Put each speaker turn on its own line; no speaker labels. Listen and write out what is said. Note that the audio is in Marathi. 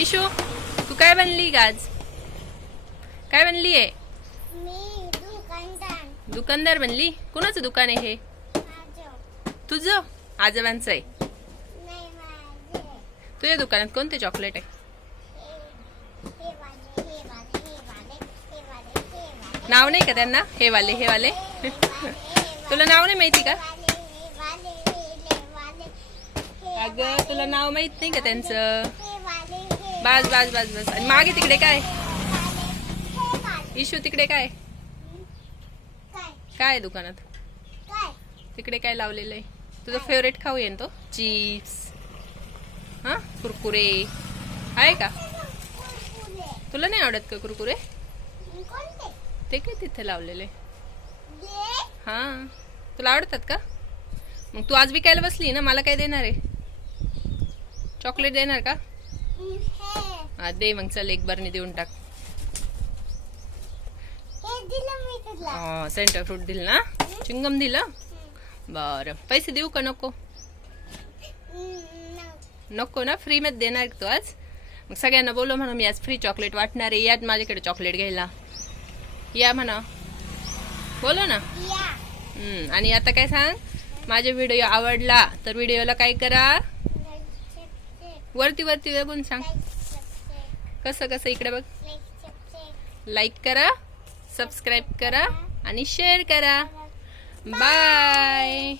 इशू तू काय बनली ग आज? काय बनली आहे?
मी दुकानदार.
दुकानदार बनली? कोणाचं दुकान आहे हे? तुझं? आजोबांचं आहे. तुझ्या दुकानात कोणते चॉकलेट आहे?
हे हे वाले हे वाले हे वाले हे वाले हे वाले.
नाव नाही का त्यांना? हे वाले हे वाले. तुला नाव नाही माहिती का? अगं तुला नाव माहीत नाही का त्यांचं? बस बस बस बस. आणि मागे तिकडे काय? इशू तिकडे काय?
काय
आहे दुकानात? तिकडे काय लावलेलं आहे? तुझा फेवरेट खाऊ आहे ना तो. चिप्स हा? कुरकुरे. आहे का? तुला नाही आवडत का कुरकुरे? ते काय तिथे लावलेले?
हा.
तुला आवडतात का? मग तू आज विकायला बसली ना मला काय देणार आहे? चॉकलेट देणार का?
हे
दे मग चल एक बरणी देऊन टाक. सेंटर फ्रूट दिलं ना? चिंगम दिलं? बरं. पैसे देऊ का नको? नको. ना? फ्री मध्ये देणार तू आज? मग सगळ्यांना बोलव म्हणा मी आज फ्री चॉकलेट वाटणार आहे. यात माझ्याकडे चॉकलेट घ्यायला. या म्हणा. बोलो ना. आणि आता काय सांग? माझा व्हिडिओ आवडला तर व्हिडिओला काय करा? वरती वरती बघून सांग. कसं कसं इकडे बघ. लाईक करा सबस्क्राईब करा आणि शेअर करा. बाय